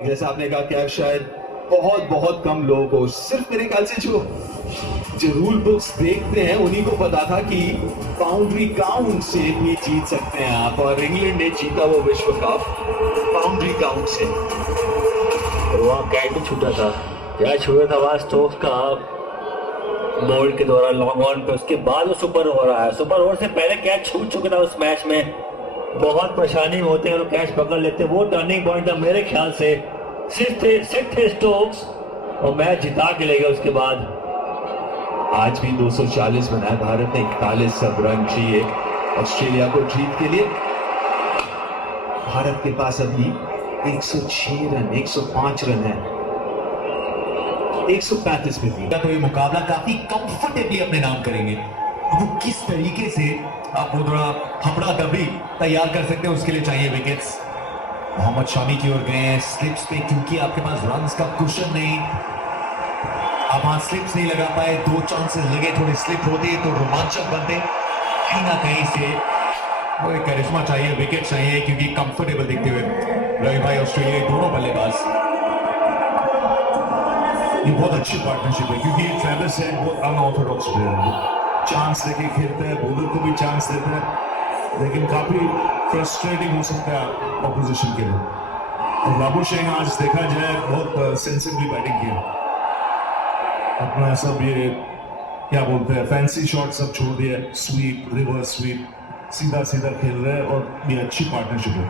जैसा आपने कहा कि शायद बहुत बहुत कम लोगों को, सिर्फ मेरे ख्याल से जो रूल बुक्स देखते हैं उन्हीं को पता था कि बाउंड्री काउंट से भी जीत सकते हैं आप, और इंग्लैंड ने जीता वो विश्व कप बाउंड्री काउंट से। वहाँ कैच छूटा था यार, छूटा था वहाँ स्टोक्स का बॉल के द्वारा लॉन्ग ऑन पे, उसके बाद वो सुपर ओवर आया। सुपर ओवर से पहले कैच छूट चुका था उस मैच में, बहुत परेशानी में होते हैं और कैच पकड़ लेते। वो टर्निंग पॉइंट था मेरे ख्याल से, सिर्फ थे स्टोक्स और मैच जिता के ले गए उसके बाद। आज भी 240 बनाया भारत ने, 41 रन चाहिए ऑस्ट्रेलिया को जीत के लिए। भारत के पास अभी 106 रन, 105 रन है, 135 में भी। तो ये मुकाबला काफी कंफर्टेबली अपने नाम करेंगे। वो किस तरीके से आप वो थोड़ा हपड़ा दबी तैयार कर सकते हैं, उसके लिए चाहिए विकेट्स। मोहम्मद शामी की ओर गए हैं स्लिप्स पे, क्योंकि आपके पास रन्स का कुशन नहीं, आप वहां स्लिप्स नहीं लगा पाए। 2 चांसेस लगे, थोड़ी स्लिप होती तो रोमांचक बनते। कहीं ना कहीं से वो एक करिश्मा चाहिए, विकेट चाहिए, क्योंकि कंफर्टेबल दिखते हुए रवि भाई ऑस्ट्रेलिया दोनों बल्लेबाज। ये बहुत अच्छी पार्टनरशिप है, क्योंकि ट्रेविस हेड बहुत अनऑर्थोडॉक्स प्लेयर है, चांस लेके खेलता है, बॉलर को भी चांस देता है, लेकिन काफी फ्रस्ट्रेटिंग हो सकता है ऑपोजिशन के लिए। और लाबुशेन आज देखा जाए बहुत सेंसिबली बैटिंग किया, अपना सब ये क्या बोलते हैं फैंसी शॉट सब छोड़ दिया, स्वीप, रिवर्स स्वीप, सीधा सीधा खेल रहे हैं, और ये अच्छी पार्टनरशिप है।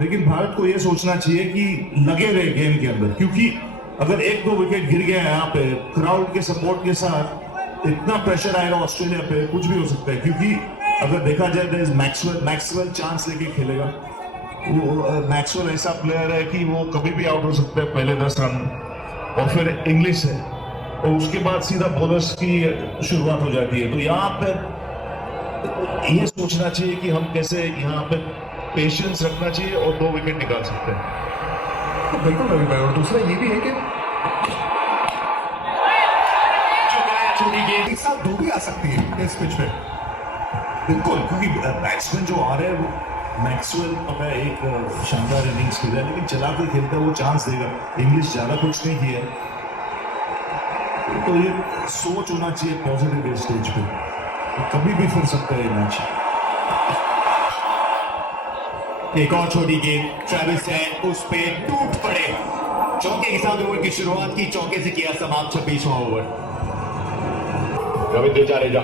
लेकिन भारत को यह सोचना चाहिए कि लगे रहे गेम के अंदर, क्योंकि अगर 1-2 विकेट गिर गया यहाँ पे, क्राउड के सपोर्ट के साथ इतना प्रेशर आएगा ऑस्ट्रेलिया पे, कुछ भी हो सकता है। क्योंकि अगर देखा जाए मैक्सवेल चांस लेके खेलेगा। वो मैक्सवेल ऐसा प्लेयर है कि वो कभी भी आउट हो सकता है पहले 10 रन, और फिर इंग्लिश है, और उसके बाद सीधा बॉलर्स की शुरुआत हो जाती है। तो यहाँ पे ये सोचना चाहिए कि हम कैसे यहाँ पे पेशेंस रखना चाहिए और 2 विकेट निकाल सकते हैं। तो बिल्कुल रवि भाई, और दूसरा ये भी है कि छोटी गेंद एक साथ 2 भी आ सकती है इस पिच पे। बिल्कुल, क्योंकि बैट्समैन जो आ रहे हैं वो मैक्सवेल पता है एक शानदार इनिंग्स खेला है, लेकिन चला कर खेलता है, वो चांस देगा। इंग्लिश ज्यादा कुछ नहीं किया, तो ये सोच होना चाहिए पॉजिटिव स्टेज पे, तो कभी भी फिर सकता है मैच। एक और छोटी गेंद, ट्रेविस हेड उस पे टूट पड़े। चौके के साथ ओवर की शुरुआत की, चौके से किया समाप्त 26वां ओवर। रविंद्र जाडेजा,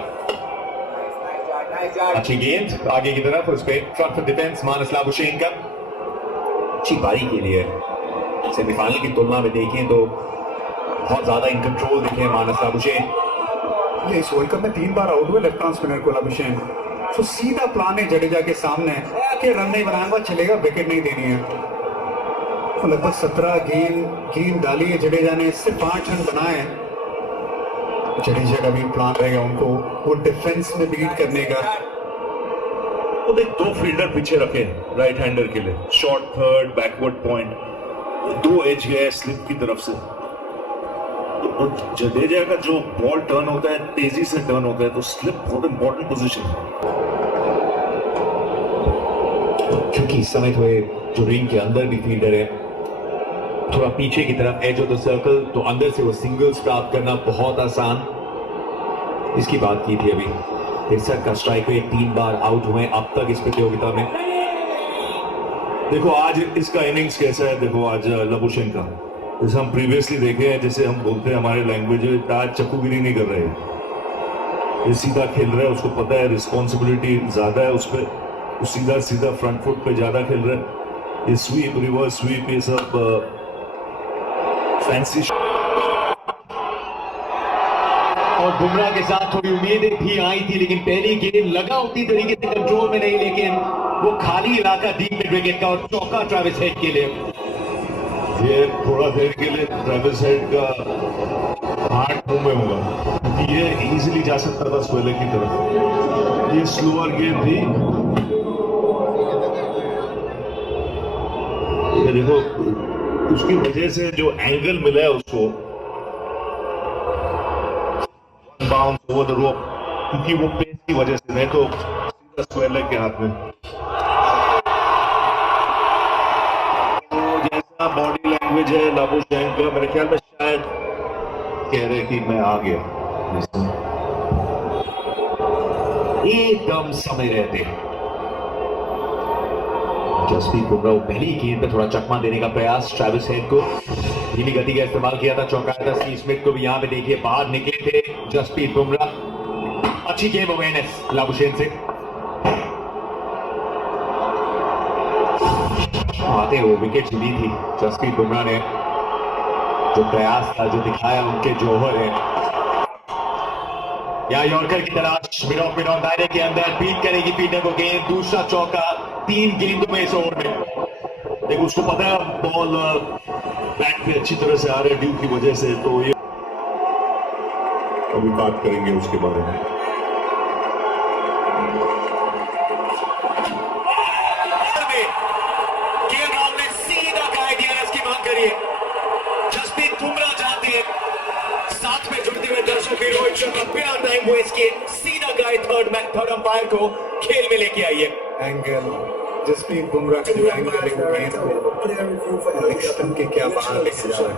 अच्छी गेंद आगे की तरफ, उस पे फ्रंट डिफेंस मानस लाबुशेन का, अच्छी पारी के लिए। सेमीफाइनल की तुलना में देखें तो बहुत ज्यादा इन कंट्रोल दिखे मानस लाबुशेन। इस वर्ल्ड कप में 3 बार आउट हुए लेफ्ट आर्म स्पिनर को लाबुशेन। तो सीधा प्लान है जडेजा के सामने कि रन नहीं बनाएगा चलेगा, विकेट नहीं देनी है। तो लगभग 17 गेंद डाली है जडेजा ने, सिर्फ 5 रन बनाए। जडेजा का भी प्लान रहेगा उनको वो डिफेंस में बीट करने का। वो देख 2 फील्डर पीछे रखे राइट हैंडर के लिए, short third, backward point, 2 edge गए स्लिप की तरफ से। तो जडेजा का जो बॉल टर्न होता है तेजी से टर्न होता है, तो स्लिप बहुत इंपॉर्टेंट पोजीशन है। क्योंकि इस समय हुए जो रिंग के अंदर भी फील्डर है, थोड़ा पीछे की तरफ एज ऑफ द सर्कल, तो अंदर से वो सिंगल्स प्राप्त करना बहुत आसान। इसकी बात की थी अभी, 63 का स्ट्राइक पे 3 बार आउट हुए अब तक इस प्रतियोगिता में। देखो आज इसका इनिंग्स कैसा है, देखो आज लाबुशेन का, जैसे हम प्रीवियसली देखे हैं, जैसे हम बोलते हैं हमारे लैंग्वेज में, आज चक्कूगिरी नहीं कर रहे, ये सीधा खेल रहा है, उसको पता है रिस्पॉन्सिबिलिटी ज्यादा है उस पर, वो सीधा सीधा फ्रंट फुट पे ज्यादा खेल रहा है। ये स्वीप, रिवर्स स्वीप, ये सब फैंसी। और बुमराह के साथ थोड़ी उम्मीदें भी आई थी, लेकिन पहली गेंद लगा उतनी तरीके से कंट्रोल में नहीं, लेकिन वो खाली इलाका डीप मिड विकेट का, और चौका ट्रेविस हेड के लिए। ये थोड़ा देर के लिए ट्रेविस हेड का हार्ट मुंह में होगा, ये इजीली जा सकता था स्क्वेयर की तरफ। ये स्लोअर गेंद थी, ये देखो उसकी वजह से जो एंगल मिला है उसको, बाउंस ओवर द रोप, क्योंकि वो पेस की वजह से, नहीं तो सीधा स्क्वेयर लेग के हाथ में। बॉडी लैंग्वेज है लाबुशेंको, मेरे ख्याल में शायद कह रहे कि मैं आ गया। एकदम समय रहते जसप्रीत बुमराह पहली गेंद पे थोड़ा चकमा देने का प्रयास, ट्रेविस हेड को धीमी गति का इस्तेमाल किया था, चौंकाया था स्टीव स्मिथ को भी। यहाँ पे देखिए बाहर निकले थे जसप्रीत बुमराह। अच्छी गेम अवेयरनेस लाबुशेन से, आते हुए विकेट ली थी जसप्रीत बुमराह ने। जो प्रयास था, जो दिखाया उनके जौहर है। या यॉर्कर की तलाश, मिड ऑफ दायरे के अंदर बीट करेगी पीटर को गेंद। दूसरा चौका 3 गेंदों में इस ओवर में। देखो उसको पता है बॉल बैट पे अच्छी तरह से आ रहा है ड्यू की वजह से, तो ये अभी बात करेंगे उसके बारे में। सीधा गाइडियन की मांग करिए। जसप्रीत बुमराह जाते हैं साथ में जुड़ते हुए दर्शकों की रोहित शर्मा बिना टाइम वेस्ट किए सीधा गाइड थर्ड अंपायर को खेल में लेके आइए। एंगल जसप्रीत बुमराह का जो एंगल है वो गेंद को स्टंप के क्या बाहर लेके जा रहा है।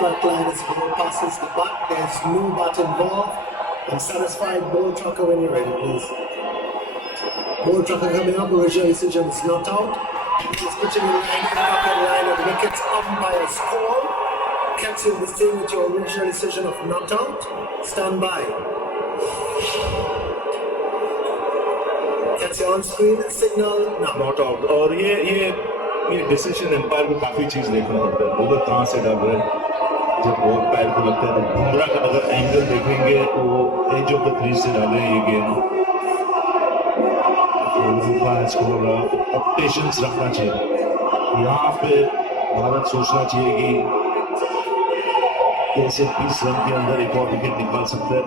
Flat line as the ball passes the butt. There's no butt involved. And satisfied ball trucker when you're ready, please. Ball trucker coming up, original decision is not out. He's pitching in line, in line, and the wickets umpire's call. Catch you this thing with your original decision of not out. Stand by. Catch you on screen, signal now. Not out. और ये decision empire को काफी चीज देखना पड़ता है। Bowler कहाँ से डाल रहे हैं, जब बॉल पैर को लगता है तो बुमराह का अगर एंगल देखेंगे तो वो एज ऑफ द क्रीज से डाल रहे हैं ये गेंद। अब पेशेंस रखना चाहिए। यहाँ पे भारत सोचना चाहिए कि कैसे 20 रन के अंदर एक और विकेट निकाल सकते हैं।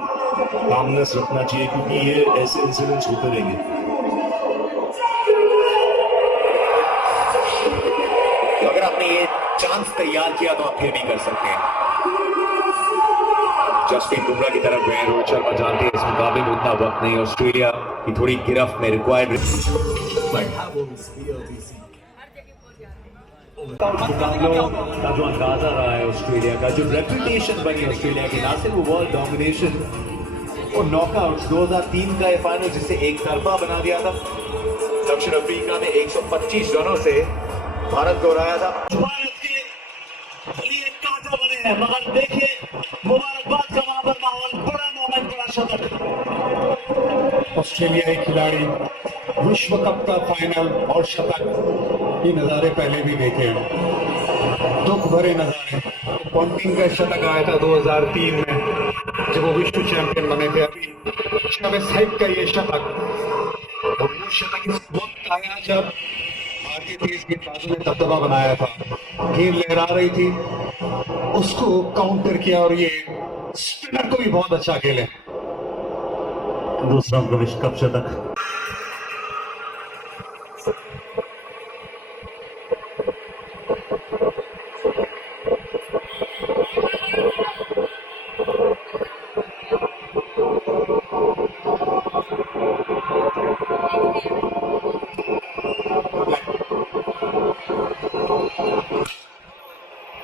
कामनेस रखना चाहिए क्योंकि ये ऐसे इंसिडेंट्स होते रहेंगे। अगर आपने ये चांस तैयार किया तो आप फिर भी कर सकते हैं। जसप्रीत बुमराह की तरफ गए, रोहित शर्मा जानते हैं इस मुकाबले में उतना वक्त नहीं, ऑस्ट्रेलिया की थोड़ी गिरफ्त में रिक्वायर्ड मुकाबलों का जो अंदाजा रहा है ऑस्ट्रेलिया का, जो रेपुटेशन बनी ऑस्ट्रेलिया की, ना सिर्फ वर्ल्ड डोमिनेशन और नॉकआउट 2003 का ये फाइनल जिसे एक तरफा बना दिया था। दक्षिण अफ्रीका ने 125 रनों से भारत को हराया था। भारत के लिए कांटा बने हैं, मगर देखिए मुबारकबाद का वहां पर माहौल, बड़ा मोमेंट, बड़ा शतक। ऑस्ट्रेलियाई खिलाड़ी विश्व कप का फाइनल और शतक, ये नज़ारे पहले भी देखे हैं, दुख भरे नज़ारे। पॉन्टिंग का शतक आया था 2003 में जब वो विश्व चैंपियन बने थे। अभी ट्रेविस हेड का ये शतक, और वो शतक इस वक्त आया जब भारतीय तेज गेंदबाजों ने दबदबा बनाया था, गेंद लहरा रही थी, उसको काउंटर किया और ये स्पिनर को भी बहुत अच्छा खेले। दूसरा विश्व कप शतक।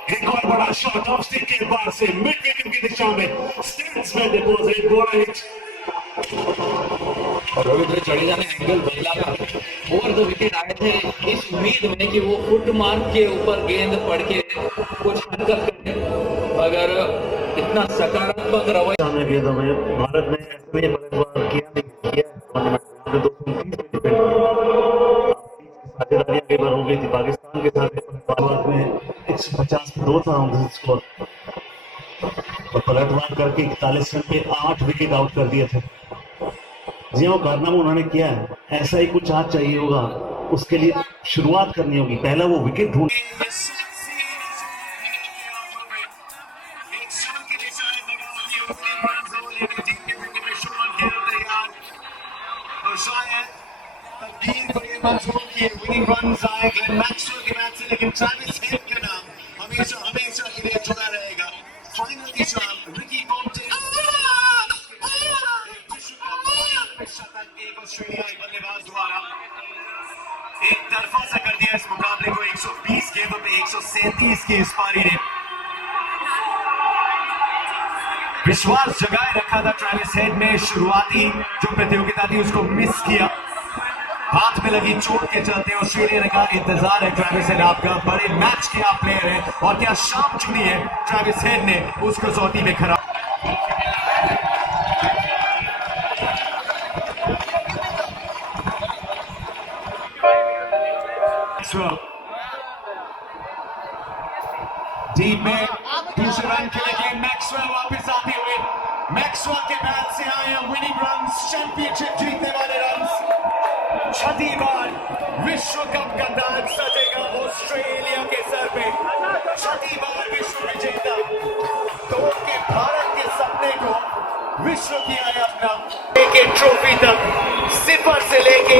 एक और बड़ा शॉट ऑफ स्टिक के बाद से मिड विकेट की दिशा में स्टैंड्स में डिपॉजिट, बड़ा हिट। और रविंद्र जडेजा ने एंगल बदला था। ओवर द विकेट आए थे इस उम्मीद में कि वो फुट मार्क के ऊपर गेंद पड़ के कुछ हरकत करे, मगर इतना सकारात्मक रवैया भारत ने ऐसे पलटवार किया नहीं किया। साझेदारियां कई बार हो गई थी पाकिस्तान के साथ में 150 पे 2 था स्कोर और पलटवार करके 41 रन पे 8 विकेट आउट कर दिए थे। जी वो कारनामा उन्होंने किया है, ऐसा ही कुछ आज चाहिए होगा, उसके लिए शुरुआत करनी होगी, पहला वो विकेट ढूंढ विनिंग रन्स आए ग्लेन मैक्सवेल के मैच से, लेकिन ट्रैविस हेड का नाम हमेशा हमेशा के लिए जुड़ा रहेगा। फाइनल की शाम रिकी पॉन्टिंग एक ऑस्ट्रेलियाई बल्लेबाज द्वारा एक तरफा से कर दिया इस मुकाबले को। 120 गेंदों पे 137 की इस पारी ने विश्वास जगाए रखा था ट्रैविस हेड ने। शुरुआती जो प्रतियोगिता थी उसको मिस किया, हाथ में लगी चोट के चलते ऑस्ट्रेलिया ने कहा इंतजार है ट्रैविस हेड आपका, बड़े मैच के आप प्लेयर हैं और क्या शाम चुनी है ट्रैविस हेड ने उस कसौटी में खरा। डीप में दूसरे रन के लिए मैक्सवेल वापस आते हुए, मैक्सवेल के बैट से आए विनिंग रन्स, चैंपियनशिप जीतने वाले रन्स। छठी बार विश्व कप का ताज सजेगा ऑस्ट्रेलिया के सर पे, छठी बार विश्व विजेता तोड़ के भारत के सपने को विश्व किया है अपना। लेके ट्रॉफी तक 0 से लेके